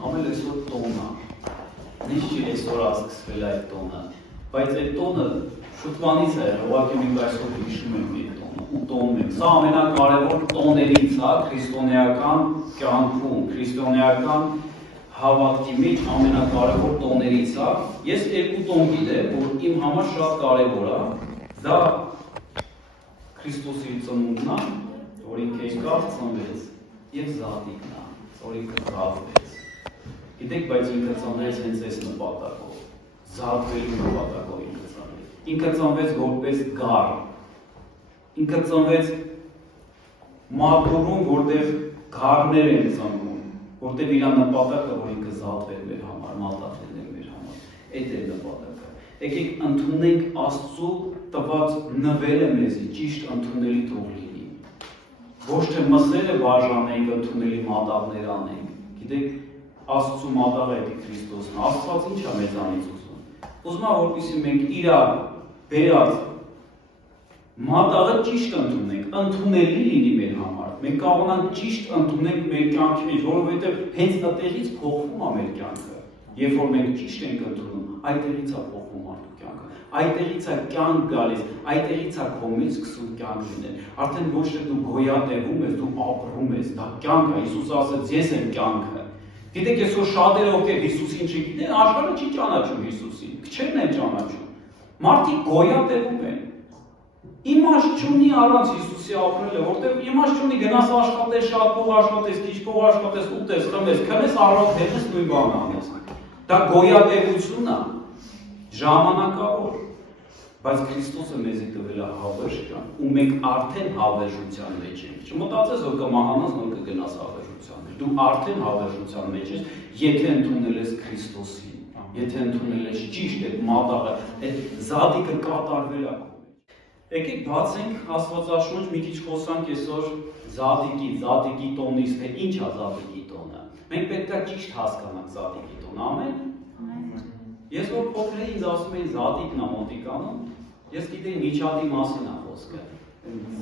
ամեն այսօր տոնն է։ Ինչ չի այսօր ասկսվել այդ տոնը, բայց այդ տոնը շուտվանից է, ուղղակի մենք այսօր հիշում ենք այդ տոնը ու տոնում ենք։ Սա ամենակարևոր տոներից է քրիստոնեական կյանքում, քրիստոնեական հավատքի մեջ ամենակարևոր տոներից է։ Ես երկու տոն գիտեմ, որ իմ համար շատ կարևոր է։ Դա Քրիստոսի ծնունդն է, որ ինքը եկավ, ծնվեց, եւ Զատիկն է, որ ինքը զատվեց։ Գիտեք, բայց ինքը ծնվեց հենց այս նպատակով, զատվելու նպատակով ինքը ծնվեց։ Ինքը ծնվեց որպես գառ, ինքը ծնվեց մատուրում, որտեղ գառներ են ծնվում, որտեղ իր նպատակը, որ ինքը զատվեր մեր համար, մատաղել մեր համար, այդ է նպատակը։ Եկեք ընդունենք Աստծու տված նվերը մեզի, ճիշտ ընդունելի թող լինի։ Ոչ թե մսերը բաժանենք, ընդունելի մատաղներ անենք։ Գիտեք, Աստծու մատաղը է Քրիստոսն, Աստված ինչ է մեզանից ուզում։ Ուզում է, որպեսզի մենք իր բերած մատաղը ճիշտ ընդունենք, ընդունելի լինի մեր համար։ Մենք կարող ենք ճիշտ ընդունենք մեր կյանքի մեջ, որովհետև հենց այդտեղից փոխվում է մեր կյանքը։ Երբ որ մենք ճիշտ ենք ընդունում, այդտեղից է փոխվում մարդու կյանքը։ Այդտեղից է կյանք գալիս, այդտեղից է քո մեջ սկսում կյանք լինել։ Արդեն ոչ թե դու գոյատևում ես, դու ապրում ես, դա կյանք է։ Հիսուսը ասաց, ես եմ կյանքը։ Գիտեք, այսօր շատերը ովքեր Հիսուսին չգիտեն, աշխարհը չի ճանաչում Հիսուսին, քչերն են ճանաչում։ Մարդիկ գոյատևում են։ Իմաստ չունի առանց Հիսուսի ապրելը, որտեղ իմաստ չունի գնաս աշխատես, շատ փող աշխատես, քիչ փող աշխատես, ուտես, խմես, քնես, առողջ դերես, նույն բանը անես։ Դա գոյատևություն է, ժամանակավոր, բայց Քրիստոսը մեզի տվել է հավերժ կյանք, ու մենք արդեն հավերժության մեջ ենք։ Չմտածես, որ կմահանաս, նոր կգնաս հավերժության մեջ։ Դու արդեն հավերժության մեջ ես, եթե ընդունել ես Քրիստոսին, եթե ընդունել ես ճիշտ այդ մատաղը, այդ զատիկը կատարվել է։ Եկեք բացենք Աստվածաշունչ, մի քիչ խոսանք այսօր զատիկի տոնից, թե ինչ է զատիկի տոնը։ Մենք պետք է ճիշտ հասկանանք զատիկի տոնը, ամեն։ Ես որ փոքր էի, ինձ ասում էին զատիկն է մոտիկանում, ես գիտեի միջադի մասին է խոսքը։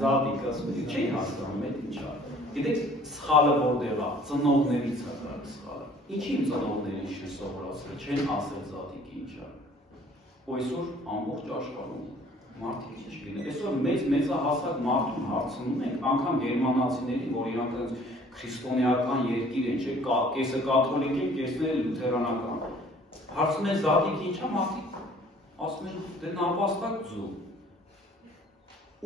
Զատիկ ասում եմ, չի հասկանում, այդ ինչ է։ Գիտեք, սխալը որտեղ է, ծնողներից է դրանք սխալը։ Ինչի իմ ծնողներին չեն սովորացրել, չեն ասել զատիկը ինչ է։ Ու այսօր ամբողջ աշխարհում մարդիկ չգիտեն։ Այսօր մեծահասակ մարդուն հարցնում ենք, անգամ գերմանացիների, որ իրանք քրիստոնեական երկիր են, չէ՞, կեսը կաթոլիկ են, կեսն է լյութերանական։ Հարցում են զատիկը ինչ է, մարդիկ ասում են, դե նապաստակ ձու։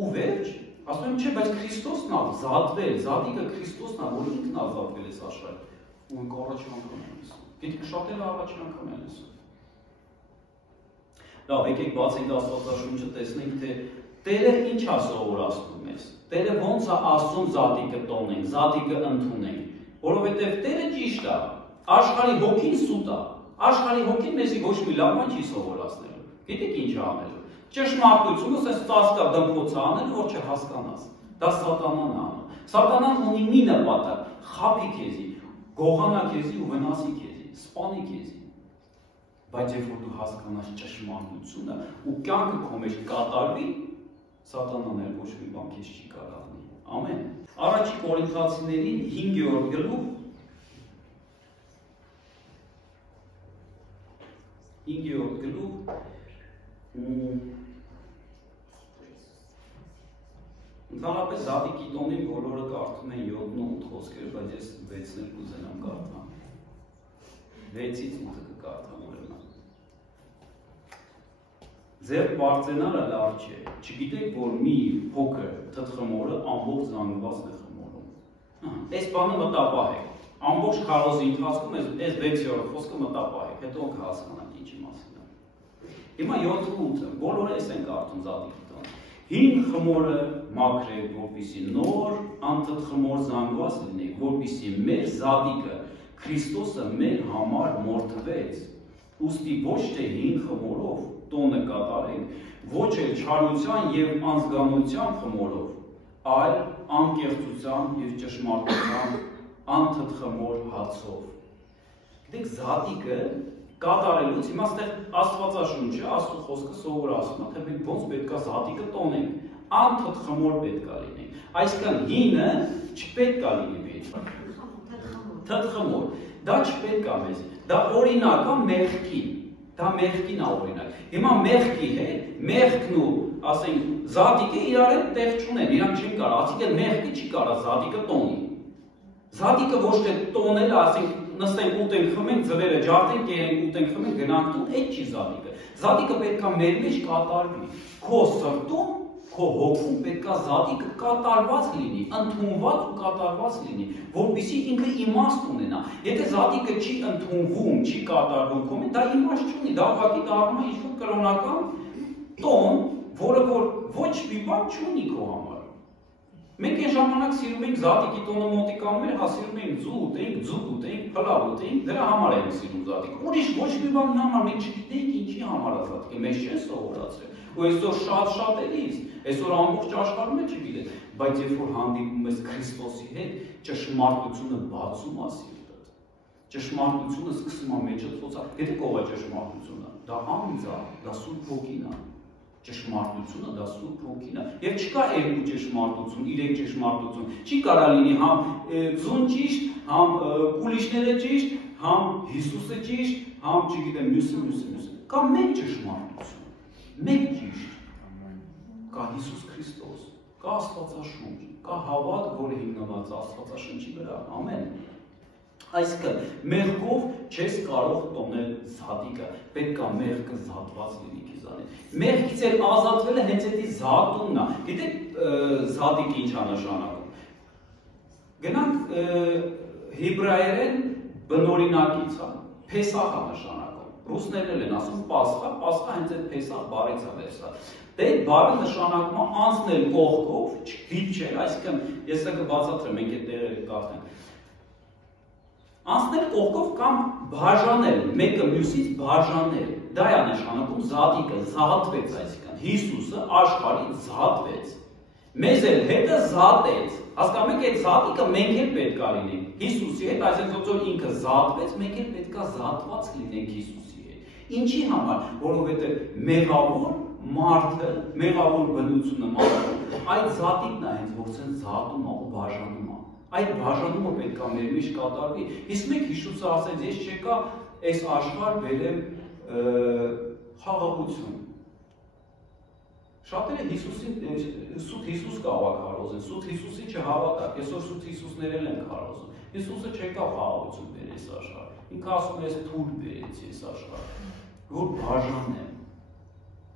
Ու վերջ, ասում են, չէ, բայց Քրիստոսն է զատվել, զատիկը Քրիստոսն է, որ ինքն է զատվել այս աշխարհում։ Ու ինքը առաջ անգամ են ասում։ Գիտեք, շատերը առաջ անգամ են ասում։ Լավ, եկեք բացենք Աստվածաշունչը, տեսնենք, թե Տերը ինչ է սովորացնում մեզ։ Տերը ոնց է ասում զատիկը տոնենք, զատիկը ընդունենք, որովհետև Տերը ճիշտ է, աշխարհի հոգին սուտ է, աշխարհի հոգին մեզի ոչ մի լավ բան չի սովորացնելու։ Գիտեք ինչ է անելու։ Ճշմարտությունը ասես ծածկա դմփոց անել, որ չհասկանաս։ Դա սատանան է անում։ Սատանան ունի մի նպատակ՝ խաբի քեզի, գողանա քեզի ու վնասի քեզի, սպանի քեզի։ Բայց երբ որ դու հասկանաս ճշմարտությունը ու կյանքը քո մեջ կատարվի, սատանան էլ ոչ մի բան քեզ չի կարող անել։ Ամեն։ Առաջի Կորինթացիներին 5-րդ գլուխ 5-րդ գլուխ Ընդհանրապես զատիկի տոնին բոլորը կարդում են 7-8 խոսքեր, բայց ես 6-ն կուզենամ կարդամ։ 6-ից 8-ը կարդամ ուրեմն։ Ձեր պարծենալը լավ չէ, չգիտեք, որ մի փոքր թթխմորը ամբողջ զանգված է խմորում։ Այս բանը մտապահեք, ամբողջ քարոզի ընթացքում այս 6-րդ խոսքը մտապահեք, հետո կհասկանաք ինչի մասին է։ Հիմա 7-8-ը, բոլորը այս են կարդում զատիկի տոնը։ Հին խմորը մաքրեք, որպեսզի նոր անթթխմոր զանգված լինեք, որպեսզի մեր զատիկը Քրիստոսը մեր համար մորթվեց, ուստի ոչ թե հին խմորով տոնը կատարենք, ոչ էլ չարության և անզգանության խմորով, այլ անկեղծության և ճշմարտության անթթխմոր հացով։ Գիտեք, զատիկը կատարելուց, հիմա ստեղ Աստվածաշունչը, Աստծո խոսքը սովորացնում է, թե մենք ոնց պետք է զատիկը տոնենք, անթթխմոր պետք է լինենք, այսինքն հինը չպետք է լինի մեջ, թթխմոր։ Դա չպետք է մեզ։ Դա օրինակ է մեղքի։ Դա մեղքին է օրինակ։ Հիմա մեղքի հետ, մեղքն ու, ասենք, զատիկը իրար հետ տեղ չունեն, իրանք չեն կարող, ասիկը մեղքը չի կարող զատիկը տոնի։ Զատիկը ոչ թե տոնել, ասենք, նստենք ուտենք խմենք, ձվերը ջարդենք, կերենք ուտենք խմենք, գնանք տուն, այդ չի զատիկը։ Զատիկը պետք է մեր մեջ կատարվի։ Քո սրտում, քո հոգում պետք է զատիկը կատարված լինի, ընդունված ու կատարված լինի, որպեսզի ինքը իմաստ ունենա։ Եթե զատիկը չի ընդունվում, չի կատարվում քո մեջ, դա իմաստ չունի, դա ուղղակի դառնում է ինչ-որ կրոնական տոն, որը որ ոչ մի բան չունի քո համար։ Մենք այն ժամանակ սիրում ենք զատիկի տոնը մոտիկանում էր, հա սիրում ենք ձուկ ուտենք, փլավ ուտենք, դրա համար ենք սիրում զատիկը։ Ուրիշ ոչ մի բանի համար մենք չգիտենք ինչի համար է զատիկը, մեզ չեն սովորացրել։ Ու այսօր շատ-շատերից, այսօր ամբողջ աշխարհում է չգիտեն, բայց երբ որ հանդիպում ես Քրիստոսի հետ, ճշմարտությունը բացում է սիրտդ։ Ճշմարտությունը սկսում է մեջդ խոցալ։ Գիտեք ով է ճշմարտությունը։ Դա անձ է, դա Սուրբ Հոգին է։ Ճշմարտությունը դա Սուրբ Հոգին է։ Եվ չկա երկու ճշմարտություն, իրեք ճշմարտություն։ Չի կարող լինի համ ձուն ճիշտ, համ կուլիշները ճիշտ, համ Հիսուսը ճիշտ, համ չգիտեմ մյուսը։ Կա մեկ ճշմարտություն, մեկ ճիշտ։ Կա Հիսուս Քրիստոս, կա Աստվածաշունչ, կա հավատ, որը հիմնված է Աստվածաշունչի վրա։ Ամեն։ Այսինքն մեղքով չես կարող տոնել զատիկը, պետք է մեղքը զատված լինի քեզանից։ Մեղքից էլ ազատվելը հենց էդի զատումն է։ Գիտեք զատիկը ինչ է նշանակում։ Գնանք հիբրայերեն բնօրինակից է, Փեսախ է նշանակում։ Ռուսներն են ասում Պասխա, Պասխա հենց այդ Փեսախ բառից է վերցած։ Դե այդ բառը նշանակում է անցնել կողքով, չվիճել, այսինքն ես դա կբացատրեմ, մենք այդ տեղերը կարդանք։ Անցնել կողքով կամ բաժանել, մեկը մյուսից բաժանել, դա է նշանակում զատիկը, զատվեց, այսինքն Հիսուսը աշխարհից զատվեց, մեզ էլ հետը զատեց, հասկանում եք այդ զատիկը մենք էլ պետք է լինենք, Հիսուսի հետ, այսինքն որ ինքը զատվեց, մենք էլ պետք է զատված լինենք Հիսուսի հետ, ինչի համար, որովհետև մեղավոր մարդը, մեղավոր բնությունը մարդը, այդ զատիկն է հենց որ ցեն զատում է ու բաժանում է։ Այդ բաժանումը պետք է մեր մեջ կատարվի։ Իսկ մեկ Հիսուսը ասեց, ես չեկա այս աշխարհ բերեմ խաղաղություն։ Շատերը Հիսուսին սուտ Հիսուս կարող քարոզեն, սուտ Հիսուսի չհավատակ, այսօր սուտ Հիսուսներն են քարոզում։ Հիսուսը չեկա խաղաղություն բերել այս աշխարհ։ Ինքը ասում է, ես թույլ բերեցի այս աշխարհ, որ բաժանեմ։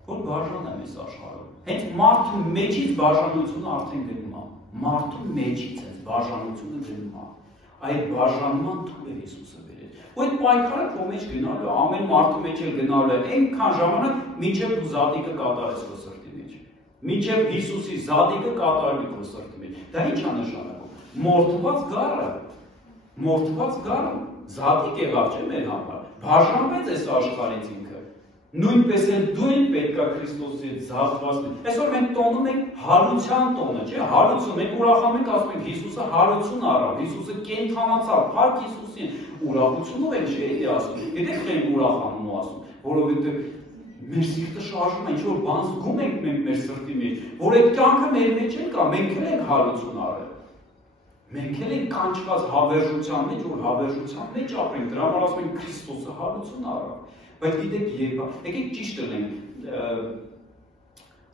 Որ բաժանեմ այս աշխարհում։ Հենց մարդու մեջից բաժանությունը արդեն գնում է։ Մարդու մեջից է բաժանությունը գնում է։ Այդ բաժանման թույլը Հիսուսը բերեց։ Ու այդ պայքարը քո մեջ գնալու է, ամեն մարդու մեջ է գնալու է, այնքան ժամանակ մինչև դու զատիկը կատարես քո սրտի մեջ։ Մինչև Հիսուսի զատիկը կատարվի քո սրտի մեջ։ Դա ի՞նչ է նշանակում։ Մորթված գառը, մորթված գառը զատիկ եղավ չէ մեր համար։ Բաժանվեց այս աշխարհից ինքը։ Նույնպես էլ դու էլ պետք է Քրիստոսի հետ զատված լինես։ Այսօր մենք տոնում ենք հարության տոնը, չէ՞, հարություն, մենք ուրախանում ենք, ասում ենք Հիսուսը հարություն առավ, Հիսուսը կենդանացավ, փառք Հիսուսին, ուրախությունով ենք չէ՞ ասում։ Գիտեք մենք ուրախանում ու ասում, որովհետև մեր սիրտը շարժվում է, ինչ որ բան զգում ենք մենք մեր սրտի մեջ, որ այդ կյանքը մեր մեջ էլ կա, մենք էլ ենք հարություն առել։ Մենք էլ ենք կանչված հավերժության մեջ, որ հավերժության մեջ ապրենք, դրա համար ասում ենք Քրիստոսը հարություն առավ։ Բայց գիտեք երբ, եկեք ճիշտ լինենք,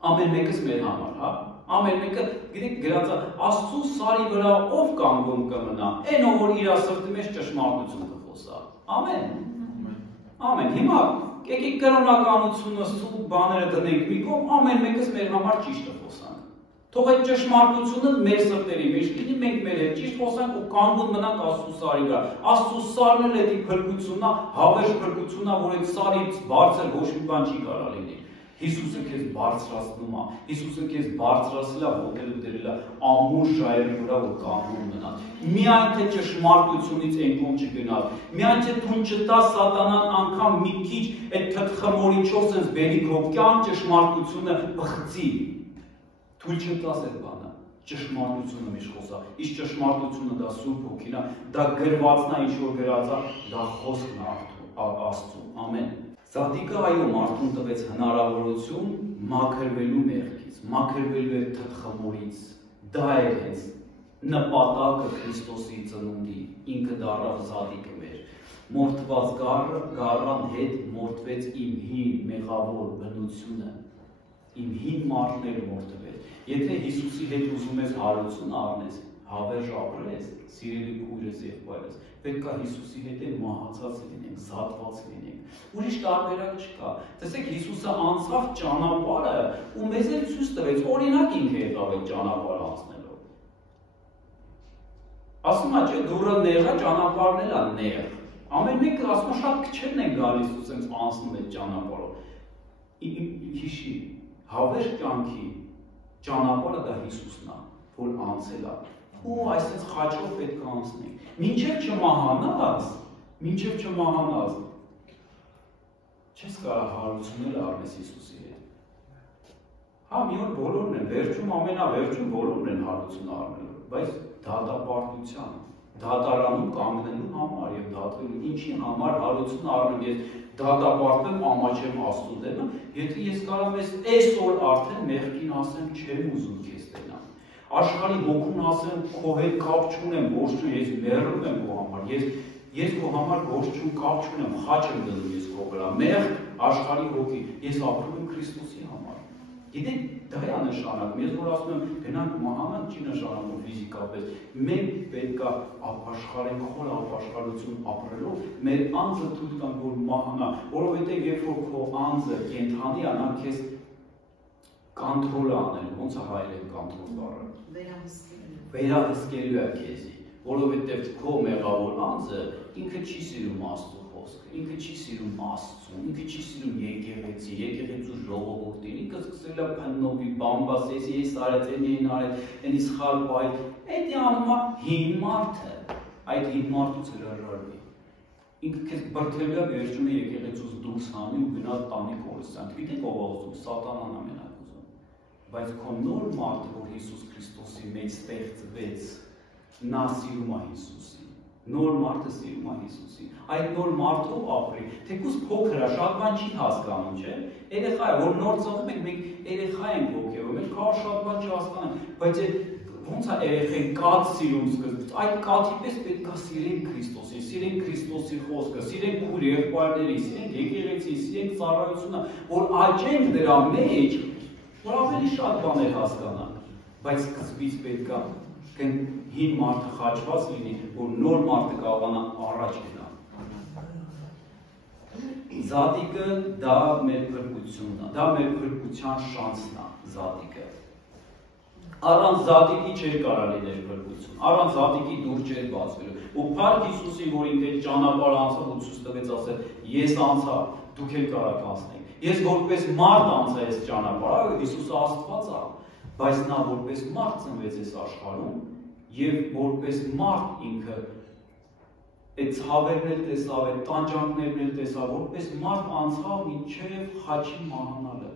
ամեն մեկս մեր համար, հա, ամեն մեկը, գիտեք գրած է, Աստծու սարի վրա ով կանգուն կմնա, այն ով որ իր սրտի մեջ ճշմարտություն կխոսա, ամեն, ամեն, հիմա, եկեք կրոնականությունը, սուտ բաները դնենք մի կողմ, ամեն մեկս մեր համար ճիշտը խոսանք, թող այդ ճշմարտությունը մեր սրտերի մեջ լինի, մենք մեր հետ ճիշտ խոսանք ու կանգուն մնանք Աստծու սարի վրա, Աստծու սարն էլ էդի փրկությունն է, հավերժ փրկությունն է, որ այդ սարից բարձր ոչ մի բան չի կարող լինել։ Հիսուսը քեզ բարձրացնում է, Հիսուսը քեզ բարձրացել է, ոտել ու դրել է ամուր ժայռի վրա, որ կանգուն մնաս։ Միայն թե ճշմարտությունից այնքան չգնալ, միայն թե թույլ չտա սատանան անգամ մի քիչ այդ թթխմորիչով sense բերի քո կյան ճշմարտությունը բխծի։ Թույլ չտաս այդ բանը, ճշմարտությունը միշտ խոսա, իսկ ճշմարտությունը դա Սուրբ Հոգին է, դա գրվածն է, ինչ որ գրած է, դա խոսքն է Աստծու, ամեն։ Զատիկը այո մարդուն տվեց հնարավորություն մաքրվելու մեղքից, մաքրվելու այդ թթխմորից, դա է հենց նպատակը Քրիստոսի ծնունդի, ինքը դառավ զատիկը մեր, մորթված գարան հետ մորթվեց իմ հին մեղավոր բնությունը, իմ հին մարդն էլ մորթվեց։ Եթե Հիսուսի հետ ուզում ես հարություն առնես, հավերժ ապրես, սիրելի քույրս եղբայրս, պետք է Հիսուսի հետ էլ մահացած լինենք, զատված լինենք։ Ուրիշ տարբերակ չկա։ Տեսեք, Հիսուսը անցավ ճանապարհը ու մեզ էլ ցույց տվեց, օրինակ ինքը եղավ այդ ճանապարհը անցնելով։ Ասում է, չէ, դուրը նեղը, ճանապարհն էլ է նեղ։ Ամեն մեկը ասում է, շատ քչերն են գալիս ու սենց անցնում այդ ճանապարհով։ Հիշի, հավերժ կյանքի ճանապարհը դա Հիսուսն է, որ անցել է։ Ու այսպես խաչով պետք է անցնենք։ Մինչև չմահանաս, չես կարող հարություններ առնես Հիսուսի հետ։ Հա, մի օր բոլորն են, վերջում ամենավերջում բոլորն են հարություն առնելու, բայց դատապարտության, դատարանում կանգնելու համար եւ դատվելու ինչի համար հարություն առնեմ ես դատապարտեմ ամաչեմ Աստծո դեմը, եթե ես կարող եմ այսօր արդեն մեղքին ասեմ չեմ ուզում քեզ տենամ։ Աշխարհի հոգուն ասեմ քո հետ կապ չունեմ, ոչ թե ես մեռնում եմ քո համար, ես քո համար ոչ չուն կապ չունեմ, խաչ եմ դնում ես քո վրա, մեղք աշխարհի հոգի, ես ապրում եմ Քրիստոսի համար։ Գիտեք, դա է նշանակում, ես որ ասում եմ գնանք մահանան, չի նշանակում ֆիզիկապես, մենք պետք է ապաշխարենք խոր ապաշխարություն ապրելով, մեր անձը թույլ տանք որ մահանա, որովհետև երբ որ քո անձը կենդանի է, նա քեզ կոնտրոլ անելու, ոնց է հայերեն կոնտրոլ բառը։ Վերահսկելու է քեզի, որովհետև քո մեղավոր անձը ինքը չի սիրում Աստծո խոսքը, ինքը չի սիրում Աստծուն, ինքը չի սիրում եկեղեցու ժողովրդին, ինքը սկսել է փննովի բամբասես, ես արեցի, այն արեց, այն սխալ բայ, այդ անում է հին մարդը, այդ հին մարդուց հրաժարվի։ Ինքը քեզ բրդելու է վերջում եկեղեցուց դուրս հանի ու գնա տանի կորստանք։ Գիտեք ով ուզում, սատանան է մենակ ուզում։ Բայց քո նոր մարդը, որ Հիսուս Քրիստոսի մեջ ստեղծվեց, նա սիրում է Հիսուսին, նոր մարդը սիրում է Հիսուսին, այդ նոր մարդով ապրի, թեկուզ փոքր է, շատ բան չի հասկանում, չէ, երեխա է, որ նոր ծնվում ենք, մենք երեխա ենք ոգևորում, մենք կարող շատ բան չհասկանանք, բայց ոնց է երեխեն կաթ սիրում սկզբից, այդ կաթի պես պետք է սիրենք Քրիստոսին, սիրենք Քրիստոսի խոսքը, սիրենք քույր եղբայրներին, սիրենք եկեղեցին, սիրենք ծառայությունը, որ աճենք դրա մեջ, որ ավելի շատ բաներ հասկանանք, բայց սկզբից պետք է հին մարդը խաչված լինի, որ նոր մարդը կարողանա առաջ գնա։ Զատիկը դա մեր փրկությունն է, դա մեր փրկության շանսն է, զատիկը։ Առանց զատիկի չէր կարող լինել փրկություն, առանց զատիկի դուր չէր բացվելու։ Ու փառք Հիսուսին, որ ինքը ճանապարհ անցավ ու ցույց տվեց, ասել, ես անցա, դուք էլ կարող անցնեք։ Ես որպես մարդ անցա այս ճանապարհը, Հիսուսը Աստված է, բայց նա որպես մարդ ծնվեց այս աշխարհում եւ որպես մարդ ինքը այդ ցավերն էլ տեսավ, այդ տանջանքներն էլ տեսավ, որպես մարդ անցավ մինչև խաչի մահանալը։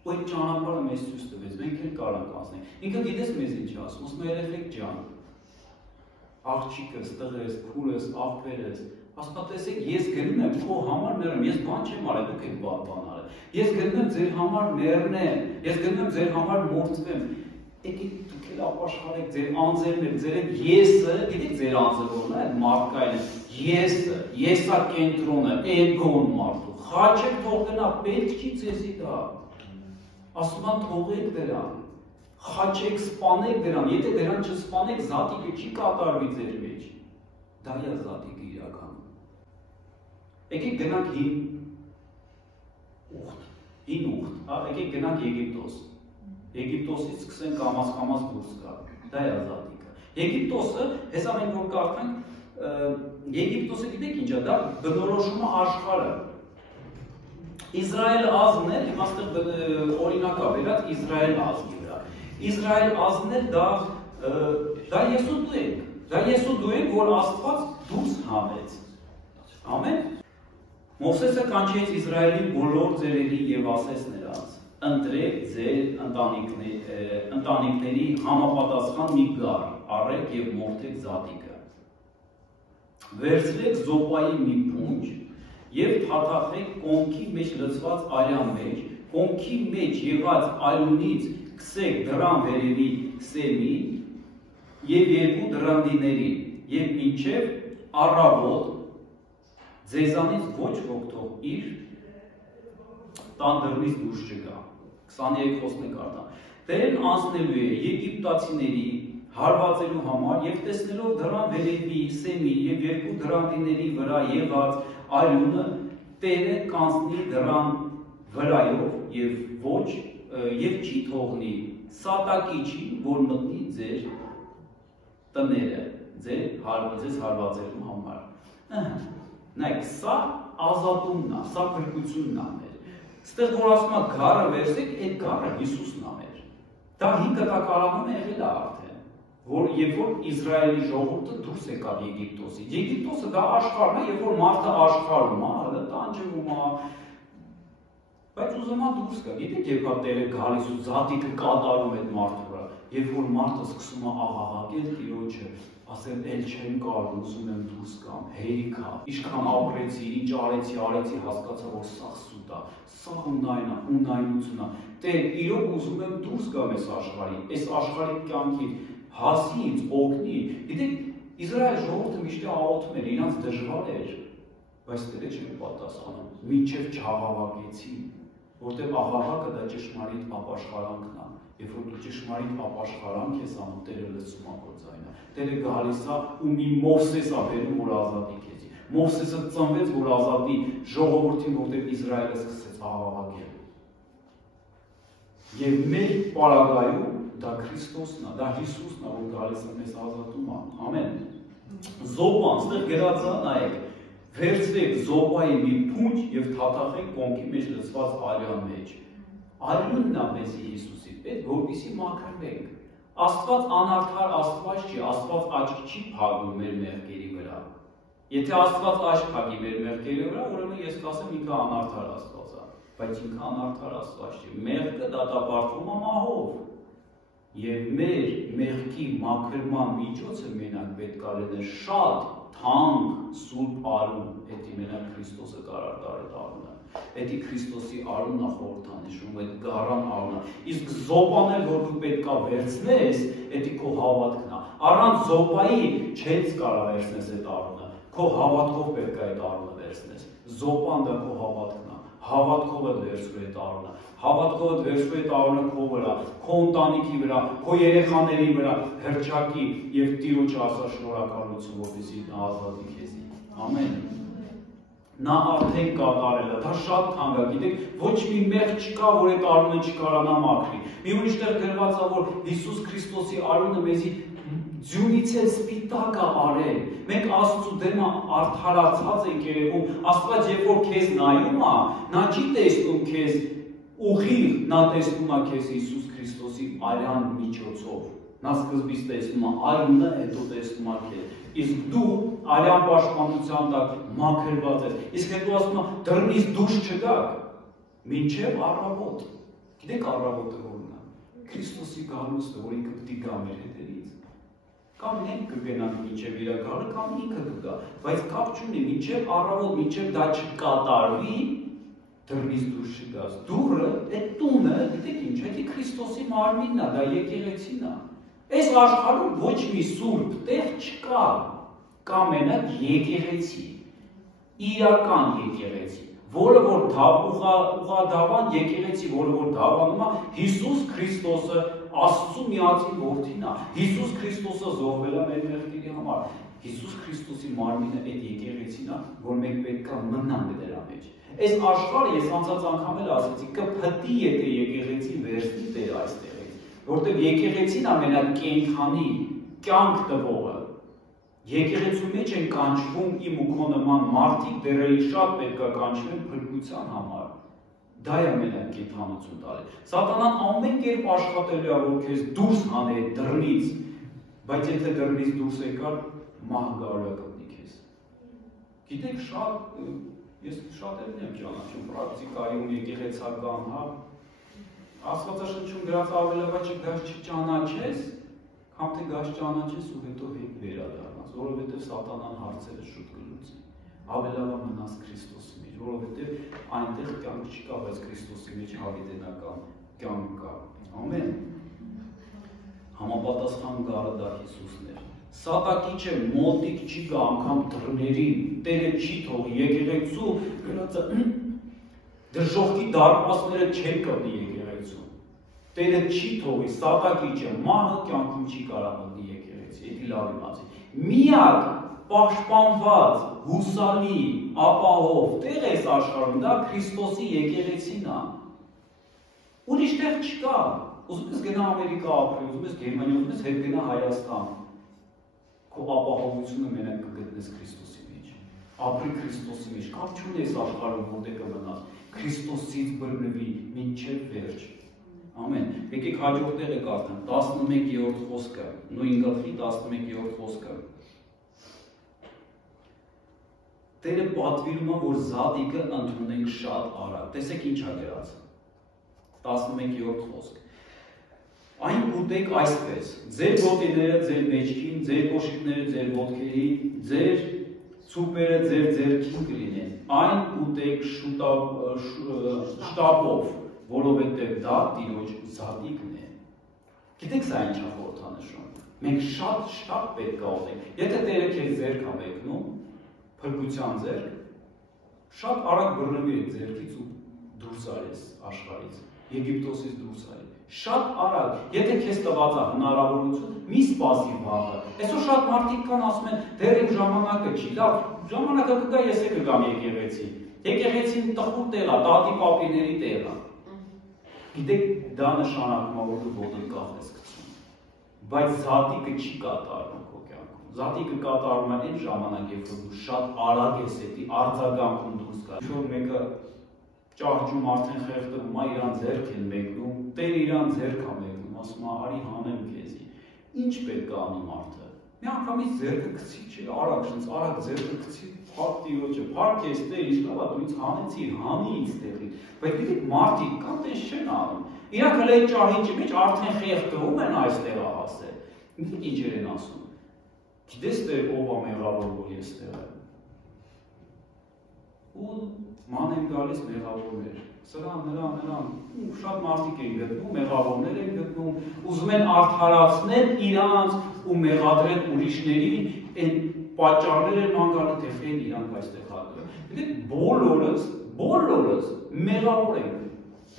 Ու այդ ճանապարհը մեզ ցույց տվեց, մենք էլ կարանք անցնենք։ Ինքը գիտես մեզ ինչ ասում, ասում է երեխեք ջան, աղջիկս, տղես, քուրս, աղբերս, ասում տեսեք, ես գնում եմ քո համար մեռնեմ, ես բան չեմ արել, դուք եք բան արել։ Ես գնում եմ ձեր համար մեռնեմ, ես գնում եմ ձեր համար մորթվեմ։ Եկեք դուք էլ ապաշխարեք ձեր անձերն էլ, ձեր այդ եսը, գիտեք ձեր անձը որն է, այդ մարդկայինը, եսա կենտրոնը, էգոն մարդու, խաչեք թող գնա, պետք չի ձեզի դա։ Ասում են թողեք դրան, խաչեք, սպանեք դրան, եթե դրան չսպանեք, զատիկը չի կատարվի ձեր մեջ։ Դա է զատիկը իրականում։ Եկեք գնանք հին ուխտ, եկեք գնանք Եգիպտոս։ Եգիպտոսից սկսենք կամաց-կամաց դուրս գալ, դա է զատիկը։ Եգիպտոսը, հեսա մենք որ կարդանք, Եգիպտոսը գիտեք ինչ է, դա բնորոշում է աշխարհը։ Իսրայել ազգն է, հիմա այստեղ օրինակ է վերած Իսրայել ազգի վրա։ Իսրայել ազգն է դա ես ու դու ենք, դա ես ու դու ենք, որ Աստված դուրս հանեց։ Ամեն։ Մովսեսը կանչեց Իսրայելի բոլոր ծերերին եւ ասեց նրանց. ընտրեք ձեր ընտանիքների համապատասխան մի գար, առեք եւ մորթեք զատիկը։ Վերցրեք զոպայի մի փունջ եւ թաթախեք կոնքի մեջ լցված արյան մեջ, կոնքի մեջ եղած արյունից քսեք դրան վերևի սեմին եւ երկու դրանդիներին եւ մինչեւ առավոտ Ձեզանից ոչ ոք թող իր տան դռնից դուրս չգա։ 23-ն կարտա։ Տերն անցնելու է եգիպտացիների հարվածելու համար եւ տեսնելով դրան վերևի, սեմի եւ երկու դրանտիների վրա եղած արյունը, Տերը կանցնի դրան վրայով եւ ոչ եւ չի թողնի սատակի չի, որ մտնի ձեր տները, ձեզ հարվածելու համար։ Նայեք, սա ազատումն է, սա փրկությունն է մեր։ Ստեղ որ ասում է գարը վերցեք, այդ գարը Հիսուսն է մեր։ Դա 5 տակարանում եղել է արդեն, որ երբ որ Իսրայելի ժողովուրդը դուրս եկավ Եգիպտոսից։ Եգիպտոսը դա աշխարհն է, երբ որ մարդը աշխարհում է, տանջվում է, բայց ուզում է դուրս գա։ Գիտեք, երբ Տերը գալիս ու զատիկը կատարում այդ մարդու վրա, երբ որ մարդը սկսում է աղաղակել Տիրոջը, ասել էլ չեմ կարող, ուզում եմ դուրս գամ, հերիքա, ինչքան ապրեցի, ինչ արեցի, հասկացա, որ սա սուտ է, սա ունայնություն է, Տեր, իրոք ուզում եմ դուրս գամ այս աշխարհից, այս աշխարհի կյանքի հասի ինձ, օգնի։ Գիտեք, Իսրայել ժողովուրդը միշտ աղոթում էր, իրանց դժվար էր, բայց Տերը չէր պատասխանում, մինչև չաղաղակեցին, որտեղ աղաղակը դա ճշմարիտ ապաշխարանքն է, երբ որ դու ճշմարիտ ապաշխարանք ես անում, Տերը լսում է քո ձայնը։ Տերը գալիս է ու մի Մովսես է բերում, որ ազատի քեզ։ Մովսեսը ծնվեց, որ ազատի ժողովրդին, որտեղ Իսրայելը սկսեց աղաղակել։ Եվ մեր պարագայում դա Քրիստոսն է, դա Հիսուսն է, որ գալիս է մեզ ազատում է։ Ամեն։ Զոպան, ստեղ գրած է, նայեք, վերցրեք զոպայի մի փունջ եւ թաթախեք կոնքի մեջ լցված արյան մեջ։ Արյունն է մեզի Հիսուսի պետք, որպեսզի մաքրվենք։ Աստված անարդար Աստված չի, Աստված աչք չի փակում մեր մեղքերի վրա։ Եթե Աստված աչք փակի մեր մեղքերի վրա, ուրեմն ես կասեմ ինքը անարդար Աստված է, բայց ինքը անարդար Աստված չի։ Մեղքը դատապարտվում է մահով։ Եվ մեր մեղքի մաքրման միջոցը մենակ պետք է լինի շատ թանկ սուրբ արուն, հետի մենակ Քրիստոսը կարար տար արունը։ Հետի Քրիստոսի արունն է խորհրդանշում, այդ գառան արունը։ Իսկ զոպան էլ որ դու պետք է վերցնես, հետի քո հավատքն է։ Առանց զոպայի չես կարող վերցնես այդ արունը։ Քո հավատքով պետք է այդ արունը վերցնես։ Զոպան դա քո հավատքն է։ Հավատքով է վերցրու այդ արունը։ Հավատքով վերցրու այդ արունը քո վրա, քո ընտանիքի վրա, քո երեխաների վրա հրճակի եւ Տիրոջ ասա շնորհակալություն, որպեսզի նա ազատի քեզ։ Ամեն։ Նա արդեն կատարել է, դա շատ թանկ է, գիտեք, ոչ մի մեղք չկա, որ այդ արունը չկարանա մաքրի։ Մի ուրիշ տեղ գրված է, որ Հիսուս Քրիստոսի արունը մեզի ձյունից էլ սպիտակ է արել։ Մենք Աստծու դեմը արդարացած ենք երևում, Աստված երբ որ քեզ նայում է, նա չի տեսնում քեզ ուղիղ, նա տեսնում է քեզ Հիսուս Քրիստոսի արյան միջոցով։ Նա սկզբից տեսնում է արյունը, հետո տեսնում է քեզ։ Իսկ դու արյան պաշտպանության տակ մաքրված ես։ Իսկ հետո ասում է դռնից դուրս չգաք, մինչև առավոտ։ Գիտեք առավոտը որն է։ Քրիստոսի գալուստը, որ ինքը պիտի գա մեր հետևից։ Կամ մենք կգնանք մինչև իր գալը, կամ ինքը կգա, բայց կապ չունի, մինչև առավոտ, մինչև դա չկատարվի, դռնից դուրս չգաս։ Դուռը, այդ տունը, գիտեք ինչ, դա Քրիստոսի մարմինն է, դա եկեղեցին է։ Այս աշխարհում ոչ մի սուրբ տեղ չկա, կա մենակ եկեղեցի, իրական եկեղեցի, որը որ ուղղադավան եկեղեցի, որը որ դավանում է Հիսուս Քրիստոսը Աստծու միածին որդին է, Հիսուս Քրիստոսը զոհվել է մեր մեղքերի համար, Հիսուս Քրիստոսի մարմինը այդ եկեղեցին է, որ մենք պետք է մնանք դրա մեջ։ Այս աշխարհը ես անցած անգամ էլ ասեցի, կփտի եթե եկեղեցին վերցնի Տեր այստեղից, որտեղ եկեղեցին ամենակենդանի կյանք տվողը։ Եկեղեցու մեջ են կանչվում իմ ու քո նման մարդիկ, դեռ էլի շատ պետք է կանչվեն փրկության համար։ Դա է մենակ կենդանություն տալի։ Սատանան ամեն կերպ աշխատելու է, որ քեզ դուրս հանե դռնից, բայց եթե դռնից դուրս եկար, մահ գալու է կպնի քեզ։ Գիտեք, ես շատերն եմ ճանաչում, պրակտիկայում եկեղեցական, հա, Աստվածաշնչում գրած ավելավաճը գազ չճանաչես, կամ թե գազ ճանաչես ու հետո հետ վերադառնաս, որովհետև սատանան հարցերը շուտ կլուծի։ Ավելավա մնաս Քրիստոսի մեջ, որովհետև այնտեղ կյանք չկա, բայց Քրիստոսի մեջ հավիտենական կյանք կա։ Ամեն։ Համապատասխան գարը դա Հիսուսն էր։ Սատակիչը մոտիկ չի գա անգամ դռներին, Տերը չի թողի, եկեղեցու դժոխքի դարպասները չեն կպի եկեղեցու։ Տերը չի թողի, սատակի չէ, մահը կյանքում չի կարող մտնի եկեղեցի, եկի լավ իմացի։ Միակ պաշտպանված, հուսալի, ապահով տեղ էս աշխարհում, դա Քրիստոսի եկեղեցին է։ Ուրիշ տեղ չկա։ Ուզում ես գնա Ամերիկա ապրի, ուզում ես Գերմանիա, ուզում ես հետ գնա Հայաստան։ Քո ապահովությունը մենակ կգտնես Քրիստոսի մեջ։ Ապրի Քրիստոսի մեջ, կապ չունես աշխարհում որտեղ կմնաս։ Քրիստոսից բռնվի մինչև վերջ։ Ամեն։ Եկեք հաջորդ տեղը կարդանք 11-րդ խոսքը, նույն գլխի 11-րդ խոսքը։ Տերը պատվիրում է, որ Զատիկը ընդունենք շատ արագ։ Տեսեք ինչ ա գրած։ 11-րդ խոսք։ Այն ուտեք այսպես. ձեր ոտիները ձեր մեջքին, ձեր կոշիկները ձեր ոտքերի, ձեր ցուպերը ձեր ձեռքին կլինեն։ Այն ուտեք շտապով, որովհետև դա Տիրոջ Զատիկն է։ Գիտեք սա ինչ է խորհրդանշում։ Մենք շատ պետք է ուտենք։ Եթե Տերը քեզ ձեռք ա մեկնում, փրկության ձեռք, շատ արագ բռնվի այդ ձեռքից ու դուրս արես աշխարհից, Եգիպտոսից դուրս արի։ Շատ արագ, եթե քեզ տված է հնարավորություն, մի սպասի վաղը։ Այսօր շատ մարդիկ կան ասում են, դեռ իմ ժամանակը չի, լավ, ժամանակը կգա, ես կգամ եկեղեցի։ Եկեղեցին տխուր տեղ է, տատի պապիների տեղ է։ Գիտեք, դա նշանակում է, որ դու ոտդ կախ ես գցում։ Բայց Զատիկը չի կատարվում քո կյանքում։ Զատիկը կատարվում է այն ժամանակ, երբ դու շատ արագ ես էդի արձագանքում դուրս գա։ Ինչ-որ մեկը ճահճում արդեն խեղդվում է, իրան ձեռք են մեկնում, Տերը իրան ձեռք է մեկնում, ասում է, արի հանեմ քեզի։ Ինչ պետք է անի մարդը։ Մի անգամից ձեռքը գցի, չէ, արագ ձեռքը գցի, փառք Տիրոջը, փառք ես Տեր, ինչ լավ է, դու ինձ հանեցիր, հանի ինձ տեղից։ Բայց գիտեք, մարդիկ կան տես չեն անում։ Իրանք հələ այդ ճահիճի մեջ արդեն խեղդվում են այստեղ հասել։ Ինչեր են ասում։ Գիտես Տեր ով է մեղավոր, որ ես տեղ եմ։ Ու ման են գալիս մեղավորներ։ Սրան, նրան, շատ մարդիկ են գտնում, մեղավորներ են գտնում, ուզում են արդարացնել իրանց ու մեղադրել ուրիշներին, այն պատճառներ են ման գալի, թե խեն իրանք այստեղ հատվել։ Գիտեք, բոլորս մեղավոր ենք։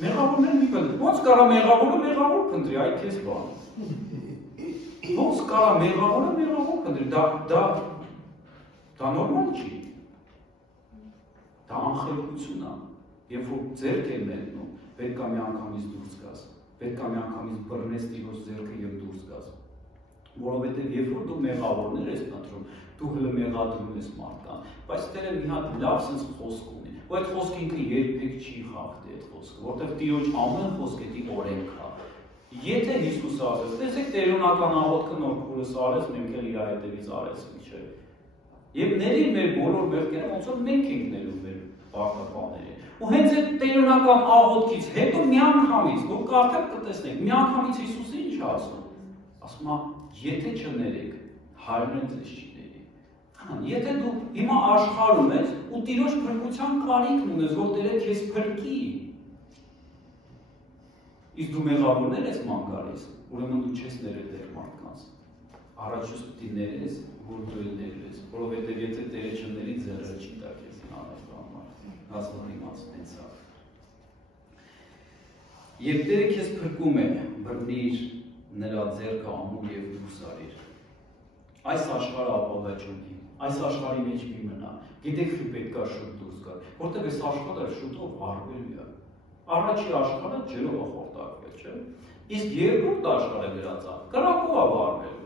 Մեղավորներ մի փնտրի։ Ոնց կարա մեղավորը մեղավոր փնտրի, այ քեզ բան։ Ոնց կարա մեղավորը մեղավոր փնտրի, դա նորմալ չի։ Դա անխելքություն է։ Երբ որ ձեռք է մեկնում, պետք է մի անգամից դուրս գաս։ Պետք է մի անգամից բռնես Տիրոջ ձեռքը եւ դուրս գաս։ Որովհետեւ երբ որ դու մեղավորներ ես փնտրում, դու հələ մեղադրում ես մարդկանց։ Բայց Տերը մի հատ լավ sense խոսք ունի։ Ու այդ խոսքը ինքը երբեք չի խախտի այդ խոսքը, որտեղ Տիրոջ ամեն խոսքը դի օրենք է։ Եթե Հիսուսը ասեց, տեսեք տերունական աղոթքը նոր քուրս արեց, մենք էլ իր հետևից արեցինք, չէ։ Եվ ների մեր բոլոր մեղքերը ոնց որ մենք ենք ներում մեր պարտականներին։ Ու հենց այդ տերունական աղոթքից հետո մի անգամից, դուք կարդաք կտեսնեք, մի անգամից Հիսուսը ինչ ասում։ Ասում է, եթե չներեք, Հայրն ձեզ չի ների։ Եթե դու հիմա աշխարհում ես ու Տիրոջ փրկության կարիքն ունես, որ Տերը քեզ փրկի։ Իսկ դու մեղավորներ ես ման գալիս, ուրեմն դու չես ներել դեր մարդկանց։ Առաջուց պիտի ներես, որ դու էլ ներես, որովհետև եթե Տերը չների, ձեռը չի տա քեզ անելու համար։ Հասնող իմացնեց է։ Երբ Տերը քեզ փրկում է, բռնիր նրա ձեռքը ամուր եւ դուրս արիր։ Այս աշխարհը ապավա չունի, այս աշխարհի մեջ մի մնա։ Գիտեք, որ պետք է շուտ դուրս գալ, որտեղ այս աշխարհը շուտով վառվելու է։ Առաջի աշխարհը ջերով է խորտակվել, չէ՞։ Իսկ երկրորդ աշխարհը գրած է, կրակով է վառվելու։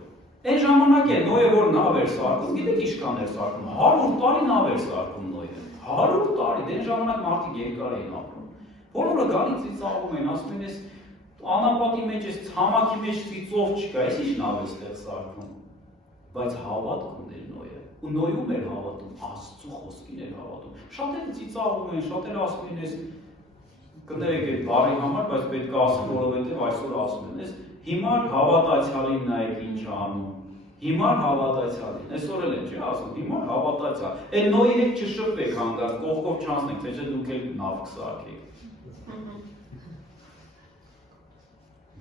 Այն ժամանակ է Նոյը որ նավ էր սարքում, գիտեք ինչքան էր սարքում, 100 տարի նավ էր սարքում Նոյը։ 100 տարի, դեն ժամանակ մարդիկ երկար էին ապրում։ Բոլորը գալիս ծիծաղում են, ասում են, այս անապատի մեջ, այս ցամաքի մեջ ծիծով չկա, այս ինչ նավ է ստեղ սարքում։ Բայց հավատք ուներ Նոյը։ Ու Նոյում էր հավատում, Աստծո խոսքին էր հավատում։ Շատերը ծիծաղում են, շատերը ասում են, այս կներեք այդ բարի համար, բայց պետք է ասեմ, որովհետև այսօր ասում են, այս հիմար հավատացյալին նայեք ինչ անում։ Հիմար հավատացյալին, այսօր էլ են, չէ՞ ասում, հիմար հավատացյալ։ Այդ Նոյի հետ չշփվեք հանգարտ, կողքով չանցնեք, թե չէ դուք էլ նավ կսարքեք։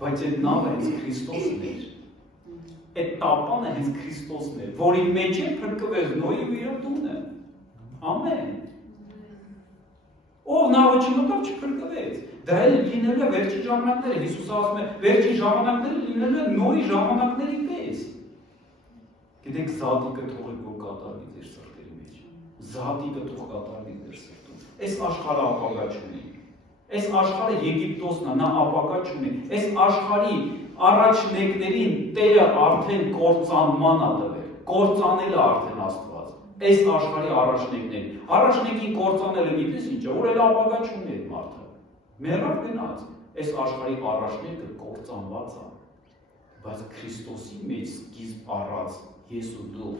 Բայց այդ նավը հենց Քրիստոսն էր։ Այդ տապանը հենց Քրիստոսն էր, որի մեջ է փրկվեց Նոյի ու իր տունը։ Ամեն։ նա ոչնոտով չփրկվեց։ Դա էլ լինել է վերջին ժամանակները, Հիսուսը ասում է, վերջին ժամանակները լինել է Նոյի ժամանակների պես։ Գիտեք, զատիկը թողեք, որ կատարվի ձեր սրտերի մեջ։ Զատիկը թող կատարվի ձեր սրտում։ Այս աշխարհը ապագա չունի։ Այս աշխարհը Եգիպտոսն է, նա ապագա չունի։ Այս աշխարհի առաջնեկներին Տերը արդեն կործանման է տվել։ Կործանել է արդեն Աստված։ Այս աշխարհի առաջնեկներին։ Առաջնեկին կործանելը գիտես ինչ է, որ էլ ապագա չունի այդ մարդը։ Մեռավ գնաց, այս աշխարհի առաջնեկը կործանված է, բայց Քրիստոսի մեջ սկիզբ առած ես ու դու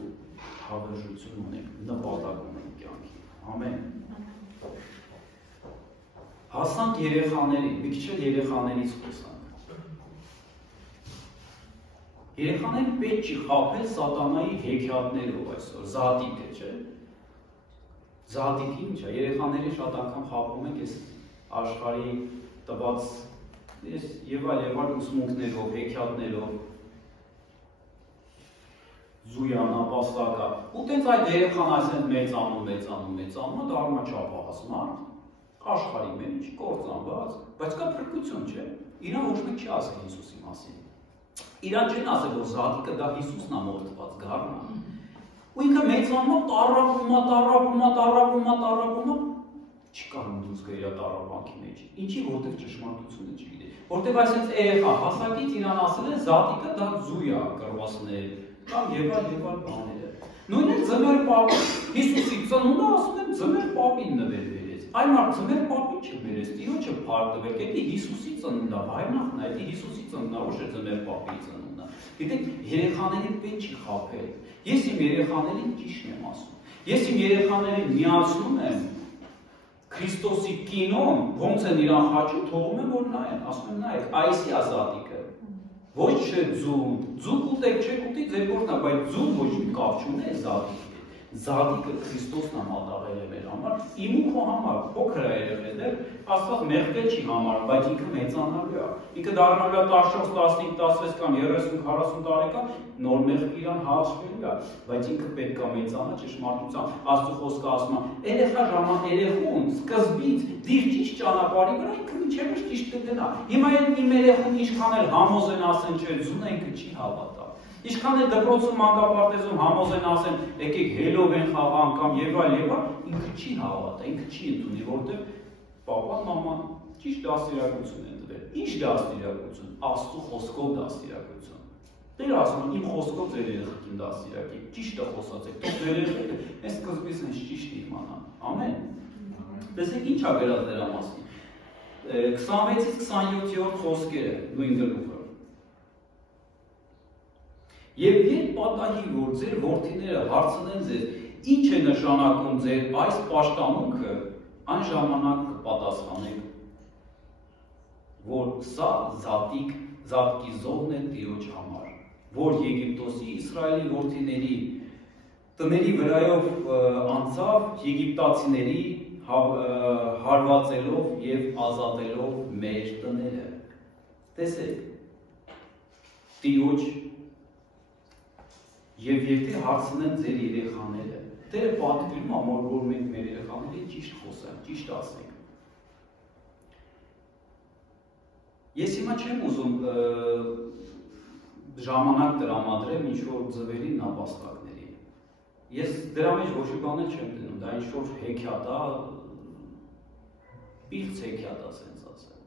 հավերժություն ունենք, նպատակ ունենք կյանքի։ Ամեն։ Հասանք երեխաների, մի քիչ էլ երեխաներից խոսանք։ Երեխաներին պետք չի խաբել սատանայի հեքիաթներով այսօր, զատիկը, չէ։ Զատիկը ինչ է, երեխաներին շատ անգամ խաբում ենք այս աշխարհի տված եւ այլ ուսմունքներով, հեքիաթներով, զույանա, պաստակա, ու տենց այդ երեխան այսպես մեծանում, դառնում է չափահաս մարդ, աշխարհի մեջ կործանված, բայց կա փրկություն, չէ։ Իրան ոչ մեկ չի ասել Հիսուսի մասին։ Իրան չեն ասել, որ զատիկը դա Հիսուսն է մորթված, գառնա։ Ու ինքը մեծանում, տարապում, չի կարող դուրս գա իր տարապանքի մեջ։ Ինչի, որտեղ ճշմարտությունը չգիտի։ Որտեղ այսպես երեխա հասակից իրան ասել է զատիկը դա զույ է կռվասներ, կամ եւ այլ բաները։ Նույնիսկ ձմեր պապը Հիսուսի ծնունդը ասում են ձմեր պապին նվեր վերեց։ Այն մարդ ձմեր պապին չվերեց, Տիրոջը փառք տվեք, դա Հիսուսի ծնունդը, հայրնախն է, դա Հիսուսի ծնունդը, ոչ թե ձմեր պապի ծնունդը։ Գիտեք, երեխաներին պետք չի խաբել։ Ես իմ երեխաներին ճիշտն եմ ասում։ Ես իմ երեխաներին միացնում եմ Քրիստոսի կինոն, ոնց են իրան խաչում, թողում եմ, որ նայեն, ասում եմ նայեք, այսի ազատիկը, ոչ չէ ձուկ ուտեք, չեք ուտի, ձեր գործն է, բայց ձուկ ոչ մի կապ չունի է զատիկը։ Զատիկը Քրիստոսն է մատաղել է մեր համար, իմ ու քո համար, փոքր է երեխեներ, Աստված մեղքել չի համարում, բայց ինքը մեծանալու է։ Ինքը դառնալու է 14, 15, 16 կամ 30, 40 տարեկան, նոր մեղք իրան հասնելու է, բայց ինքը պետք է մեծանա ճշմարտությամբ։ Աստծո խոսքը ասում է, երեխա երեխուն սկզբից դիր ճիշտ ճանապարհի վրա ինքը մինչև ճիշտ կգնա։ Հիմա իմ երեխուն ինչքան էլ համոզեն ասեն, չէ, զունը ինքը չի հավատա։ Ինչքան էլ դպրոցում մանկապարտեզում համոզեն ասեն, եկեք հելով են խաղան կամ եւ այլ, ինքը չի հավատա, ինքը չի ընդունի, որտեղ պապան, մաման ճիշտ դաստիարակություն են տվել։ Ինչ դաստիարակություն։ Աստծո խոսքով դաստիարակություն։ Տերը ասում է, իմ խոսքով ձեր երեխեքին դաստիարակեք, ճիշտը խոսացեք, թող ձեր երեխեքը այս սկզբից են ճիշտ իմանան։ Ամեն։ Տեսեք ինչ ա գրած դրա մասին։ 26-ից 27-րդ խոսքերը նույն գլուխը։ Եվ երբ պատահի, որ ձեր որդիները հարցնեն ձեզ, ինչ է նշանակում ձեր այս պաշտամունքը, այն ժամանակ կպատասխանեք, որ սա զատկի զոհն է Տիրոջ համար, որ Եգիպտոսի Իսրայելի որդիների տների վրայով անցավ եգիպտացիների հարվածելով և ազատելով մեր տները։ Տեսեք, Տիրոջ Եվ եթե հարցնեն ձեր երեխաները, Տերը պատվիրում է, որ մենք մեր երեխաներին ճիշտ խոսենք, ճիշտ ասենք։ Ես հիմա չեմ ուզում ժամանակ տրամադրեմ ինչ-որ ձվերի նապաստակների։ Ես դրա մեջ ոչ մի բան չեմ դնում, դա ինչ-որ հեքիաթ է, պիղծ հեքիաթ է, ասենց ասեմ։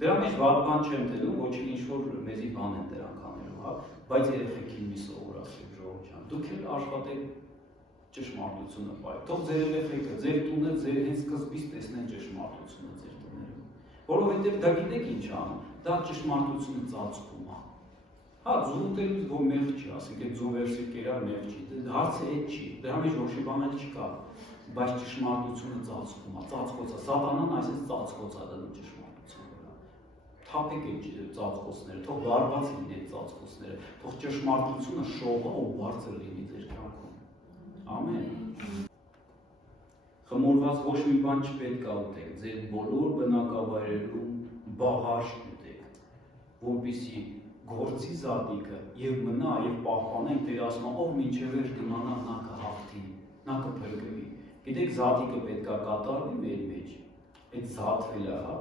Դրա մեջ վատ բան չեմ դնում, ոչ ինչ-որ մեզի բան են դրանք անելու, բայց երեխեքին մի սովորացրեք ժողովուրդ ջան, դուք էլ աշխատեք ճշմարտությունը պայ։ Թող ձեր երեխեքը, ձեր տունը, ձեր հենց սկզբից տեսնեն ճշմարտությունը ձեր տներում։ Որովհետև դա գիտեք ինչ անում, դա ճշմարտությունը ծածկում է։ Հա, զուտելուց որ մեղք չի, ասենք այդ զովերսի կերար մեղք չի, հարցը այդ չի, դրա մեջ ոչ մի բան չկա, բայց ճշմարտությունը ծածկում է, ծածկոց է, սատանան այսպես ծածկոց է դնում ճշմարտության վրա։ Թափեք այդ ծածկոցները, թող վարված լինի այդ ծածկոցները, թող ճշմարտությունը շողա ու բարձր լինի ձեր կյանքում։ Ամեն։ Խմորված ոչ մի բան չպետք է ուտեք, ձեր բոլոր բնակավայրերում բաղարշ ուտեք, որպեսզի գործի զատիկը եւ մնա եւ պահպանենք Տեր ասում ով մինչեւ վերջ դիմանա նա կհաղթի, նա կփրկվի։ Գիտեք զատիկը պետք է կատարվի մեր մեջ, այդ զատվելը, հա,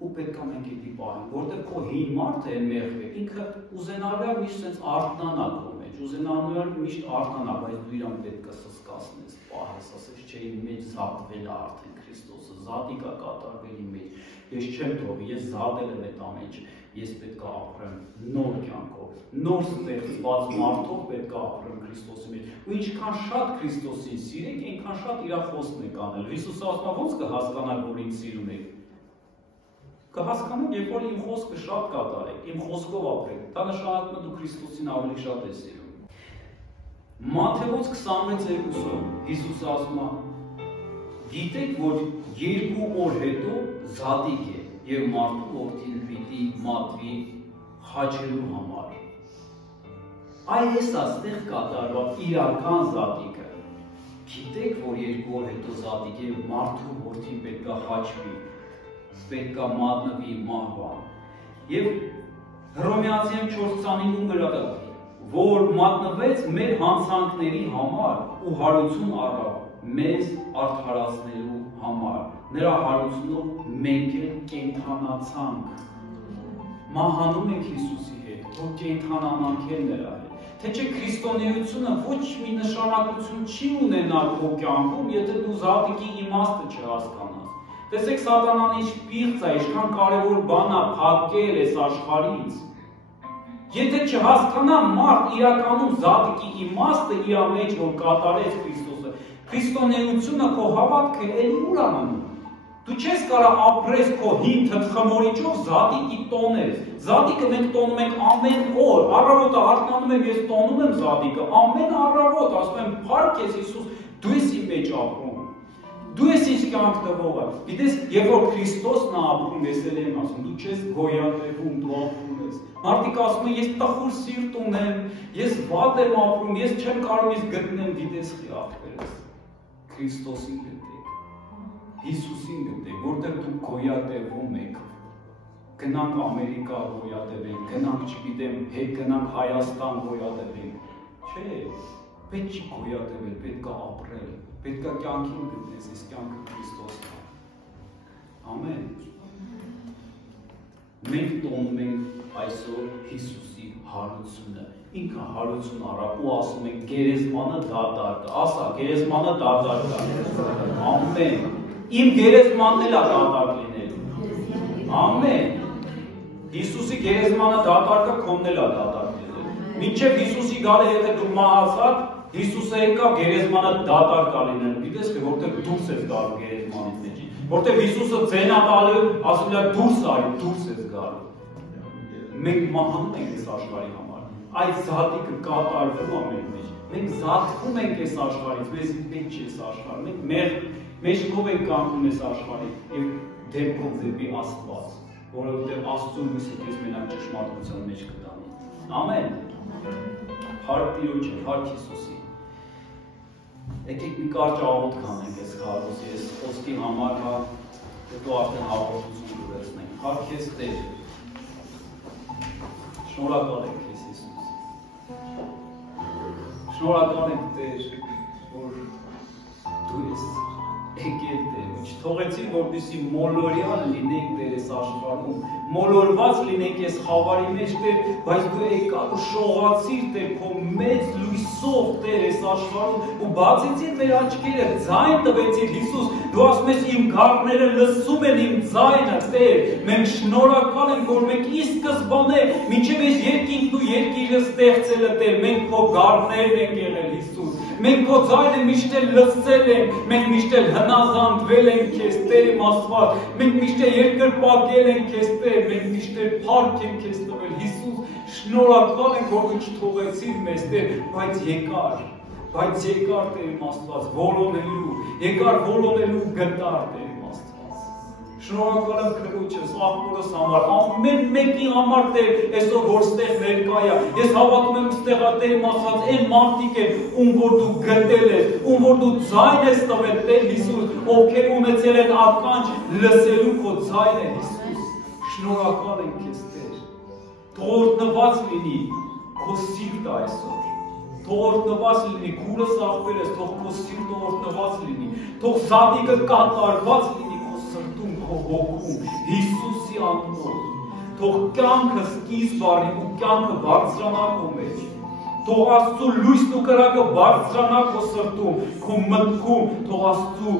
ու պետք է մենք էդի պահենք, որտեղ քո հին մարդը են մեղվել, ինքը ուզենալու է միշտ սենց արթնանա քո մեջ, ուզենալու է միշտ արթնանա, բայց դու իրան պետք է սսկացնես, պահես, ասես, չէ, իմ մեջ զատվել է արդեն Քրիստոսը, զատիկա կատարվել իմ մեջ, ես չեմ թողի, ես զատել եմ այդ ամենը, ես պետք է ապրեմ նոր կյանքով, նոր ստեղծված մարդով պետք է ապրեմ Քրիստոսի մեջ, ու ինչքան շատ Քրիստոսին սիրեք, այնքան շատ իր խոսքն եք անել, Հիսուսը ասում է, ոնց կհասկանալ, որ ինձ սիրում եք, կհասկանաք, երբ որ իմ խոսքը շատ կատարեք, իմ խոսքով ապրեք, դա նշանակում է դու Քրիստոսին ավելի շատ ես սիրում։ Մատթեոս 26:2-ում Հիսուսը ասում է. գիտեք, որ 2 օր հետո զատիկ է եւ մարդու որդին պիտի մատվի խաչելու համար։ Այս էստեղ կատարված իրական զատիկը։ Գիտեք, որ 2 օր հետո զատիկ է եւ մարդու որդին պետք է խաչվի, պետք է մատնվի մահվան։ Եվ Հռոմեացիներին 4:29-ում գրած է, որ մատնվեց մեր հանցանքների համար ու հարություն առավ մեզ արդարացնելու համար։ Նրա հարությունով մենք էլ կենդանացանք։ Մահանում ենք Հիսուսի հետ, որ կենդանանանք էլ նրա հետ։ Թե չէ քրիստոնեությունը ոչ մի նշանակություն չի ունենա քո կյանքում, եթե դու զատիկի իմաստը չհասկանաս։ Տեսեք սատանան ինչ պիղծ է, ինչքան կարևոր բան է փակել այս աշխարհից։ Եթե չհասկանա մարդ իրականում զատիկի իմաստը իր մեջ որ կատարեց Քրիստոսը, քրիստոնեությունը քո հավատքը էլի ուր անում։ Դու չես կարող ապրես քո հին թթխմորիչով զատիկի տոնես։ Զատիկը մենք տոնում ենք ամեն օր, առավոտը արթնանում եմ, ես տոնում եմ զատիկը, ամեն առավոտ ասում եմ, փառք ես Հիսուս, դու ես իմ մեջ ապրում։ Դու ես ինչ կյանք տվողը։ Գիտես, երբ որ Քրիստոսն է ապրում, ես էլ եմ ասում, դու չես գոյատևում, դու ապրում ես։ Մարդիկ ասում են, ես տխուր սիրտ ունեմ, ես վատ եմ ապրում, ես չեմ կարող ես գտնեմ, գիտես խի ախպերս։ Քրիստոսին գտեք, Հիսուսին գտեք, որտեղ դու գոյատևում եք։ Գնանք Ամերիկա գոյատևենք, գնանք, չգիտեմ, հետ գնանք Հայաստան գոյատևենք։ Չէ, պետք չի գոյատևել, պետք է ապրել, պետք է կյանքին գտնես, այս կյանքը Քրիստոսն է։ Ամեն։ Մենք տոնում ենք այսօր Հիսուսի հարությունը, ինքը հարություն առավ ու ասում ենք գերեզմանը դատարկ, ասա գերեզմանը դատարկ է, ամեն, իմ գերեզմանն էլ է դատարկ լինելու, ամեն, Հիսուսի գերեզմանը դատարկ է, քոնն էլ է դատարկ լինելու, մինչև Հիսուսի գալը եթե դու մահացար, Հիսուսը եկավ գերեզմանը դատարկ է լինելու, գիտես թե որտեղ դուրս ես գալու գերեզմանից մեջ, որտեղ Հիսուսը ձեն է տալու, ասում է դուրս արի, դուրս ես գալու։ Մենք մահանում ենք այս աշխարհի համար, այս զատիկը կատարվում է մեր մեջ, մենք զատվում ենք այս աշխարհից, մեզ պետք չի այս աշխարհը, մենք մեջքով ենք կանգնում այս աշխարհի եւ դեպքով դեպի Աստված, որովհետեւ Աստծո լույսը քեզ մենակ ճշմարտության մեջ կտանի։ Ամեն։ Հարկ Տիրոջը, հարկ Հիսուսի։ Եկեք մի կարճ աղոթք անենք այս քարոզի, այս խոսքի համար, հա, հետո արդեն հաղորդություն կուրեցնենք։ Հարկ քեզ Տեր։ Շնորհակալ ենք քեզ Հիսուս։ Շնորհակալ ենք Տեր, որ դու ես եկել Տեր, չթողեցիր որպեսզի մոլորյալ լինենք Տեր այս աշխարհում, մոլորված լինենք այս խավարի մեջ Տեր, բայց դու եկար ու շողացիր Տեր քո մեծ լույսով Տեր այս աշխարհում ու բացեցիր մեր աչքերը, ձայն տվեցիր Հիսուս, դու ասում ես իմ գառները լսում են իմ ձայնը Տեր, մենք շնորհակալ ենք որ մենք ի սկզբանե մինչև այս երկինքն ու երկիրը ստեղծելը Տեր, մենք քո գառներն ենք եղել Հիսուս, մենք քո ձայնը միշտ էլ լսել ենք, մենք միշտ էլ հնազանդվել ենք քեզ Տեր իմ Աստված, մենք միշտ էլ երկրպագել ենք քեզ Տեր, մենք միշտ էլ փառք ենք քեզ տվել Հիսուս, շնորհակալ ենք որ դու չթողեցիր մեզ Տեր, բայց եկար Տեր իմ Աստված, որոնելու, եկար որոնելու գտար Տեր իմ Աստված։ Շնորհակալ եմ քրոջս, աղբորս համար, ամեն մեկի համար Տեր, այսօր որ ստեղ ներկա է, ես հավատում եմ ստեղ Տեր իմ Աստված, այն մարդիկ են, ում որ դու գտել ես, ում որ դու ձայն ես տվել Տեր Հիսուս, ովքեր ունեցել են ականջ լսելու քո ձայնը Հիսուս։ Շնորհակալ ենք քեզ Տեր։ Թող օրհնված լինի քո սիրտը այսօր։ Թող օրհնված լինի քուրս աղբերս, թող քո սիրտը օրհնված լինի, թող զատիկը կատարված լինի քո սրտում քո հոգում Հիսուսի անունով թող կյանքը սկիզբ առնի ու կյանքը բարձրանա քո մեջ թող Աստծո լույսն ու կրակը բարձրանա քո սրտում քո մտքում թող Աստծո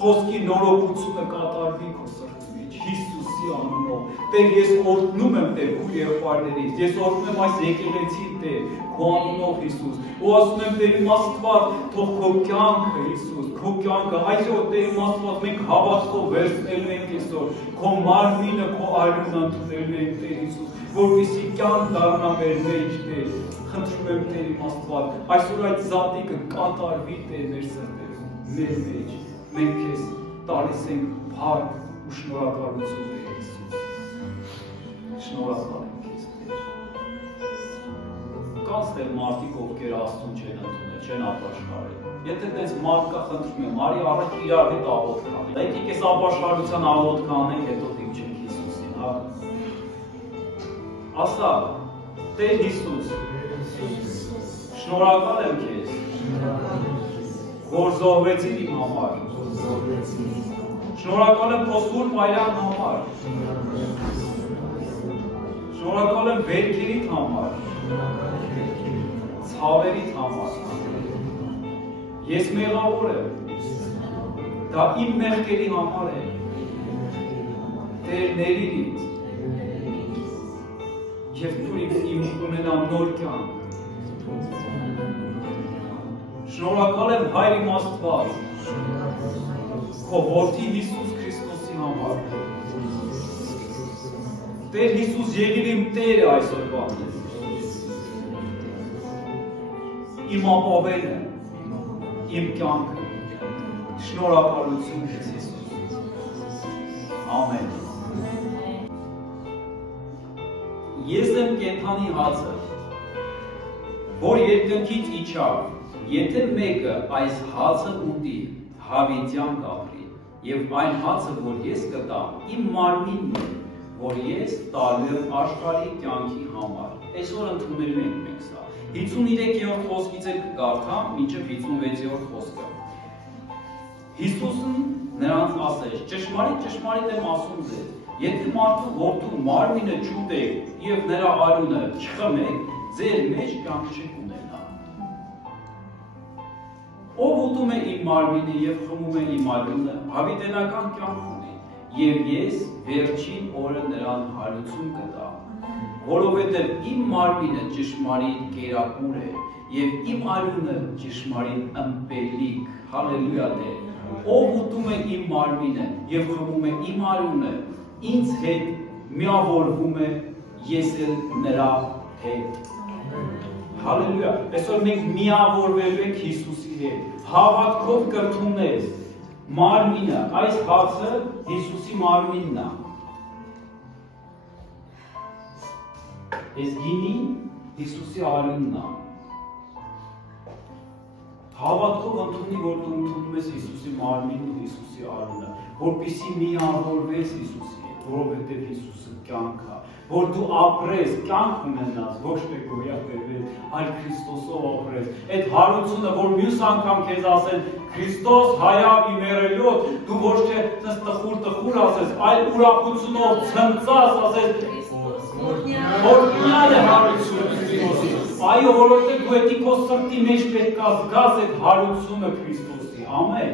խոսքի նորոգությունը կատարվի քո սրտի մեջ Հիսուսի անունով Տեր ես օրհնում եմ Տեր քո եղբայրներից ես օրհնում եմ այս եկեղեցին Տեր քո անունով Հիսուս ու ասում եմ Տեր իմ Աստված թող քո կյանքը Հիսուս քո կյանքը այսօր Տեր իմ Աստված մենք հավատքով վերցնելու ենք այսօր քո մարմինը քո արյունը ընդունելու ենք Տեր Հիսուս որպեսզի կյանք դառնա մեր մեջ Տեր խնդրում եմ Տեր իմ Աստված այսօր այդ զատիկը կատարվի Տեր մեր սրտերում մեր մեջ մենք քեզ տալիս ենք փառք ու շնորհակալություն Տեր Հիսուս շնորհակալ ենք քեզ Տեր Կան ստեղ մարդիկ ովքեր Աստծուն չեն ընդունել, չեն ապաշխարել։ Եթե դες մարդ կա խնդրում եմ, արի առաջ իրար հետ աղոթք անենք։ Եկեք այս ապաշխարության աղոթքը անենք, հետո դիմչենք Հիսուսին, հա։ Ասա, Տեր Հիսուս, շնորհակալ եմ քեզ, որ զոհվեցիր իմ համար։ Շնորհակալ եմ քո սուրբ այրան համար։ Շնորհակալ եմ վերքերիդ համար։ Ցավերիդ համար։ Ես մեղավոր եմ։ Դա իմ մեղքերի համար է։ Տեր ներիր եւ դու իմ ունենամ նոր կյանք։ Շնորհակալ եմ Հայր իմ Աստված։ Քո որդի Հիսուս Քրիստոսի համար։ Տեր Հիսուս եղիր իմ Տերը այսօրվա։ Իմ ապավենը, իմ կյանքը, շնորհակալություն քեզ Հիսուս։ Ամեն։ Ես եմ կենդանի հացը, որ երկնքից իջավ, եթե մեկը այս հացը ուտի, հավիտյան կապրի, եւ այն հացը, որ ես կտամ, իմ մարմինն է, որ ես տալու եմ աշխարհի կյանքի համար։ Այսօր ընդունելու ենք մենք սա։ 53-րդ խոսքից էլ կկարդամ, մինչև 56-րդ խոսքը։ Հիսուսն նրանց ասեց. ճշմարիտ եմ ասում ձեզ, եթե մարդու որդու մարմինը չուտեք եւ նրա արյունը չխմեք, ձեր մեջ կյանք չեք ունենա։ Ով ուտում է իմ մարմինը եւ խմում է իմ արյունը, հավիտենական կյանք ունի, եւ ես վերջին օրը նրան հարություն կտամ, որովհետեւ իմ մարմինը ճշմարիտ կերակուր է եւ իմ արյունը ճշմարիտ ըմպելիք։ Հալելույա Տեր։ Ով ուտում է իմ մարմինը եւ խմում է իմ արյունը, ինձ հետ միավորվում է, ես էլ նրա հետ։ Հալելույա։ Այսօր մենք միավորվելու ենք Հիսուսի հետ։ Հավատքով կրթունես մարմինը, այս հացը Հիսուսի մարմինն է։ Այս գինին Հիսուսի արյունն է։ Հավատքով ընդունի, որ դու ընդունում ես Հիսուսի մարմինն ու Հիսուսի արյունը, որպեսզի միավորվես Հիսուսի հետ, որովհետև Հիսուսը կյանք է, որ դու ապրես, կյանք ունենաս, ոչ թե գոյատևես, այլ Քրիստոսով ապրես։ Այդ հարությունը, որ մյուս անգամ քեզ ասեն Քրիստոս հայավ իմ եղելոց, դու ոչ թե տխուր ասես, այլ ուրախությունով ցնծաս ասես Օրհնյալ է հարությունը Քրիստոսի։ Այո, որովհետև դու էդի քո սրտի մեջ պետք է զգաս այդ հարությունը Քրիստոսի։ Ամեն։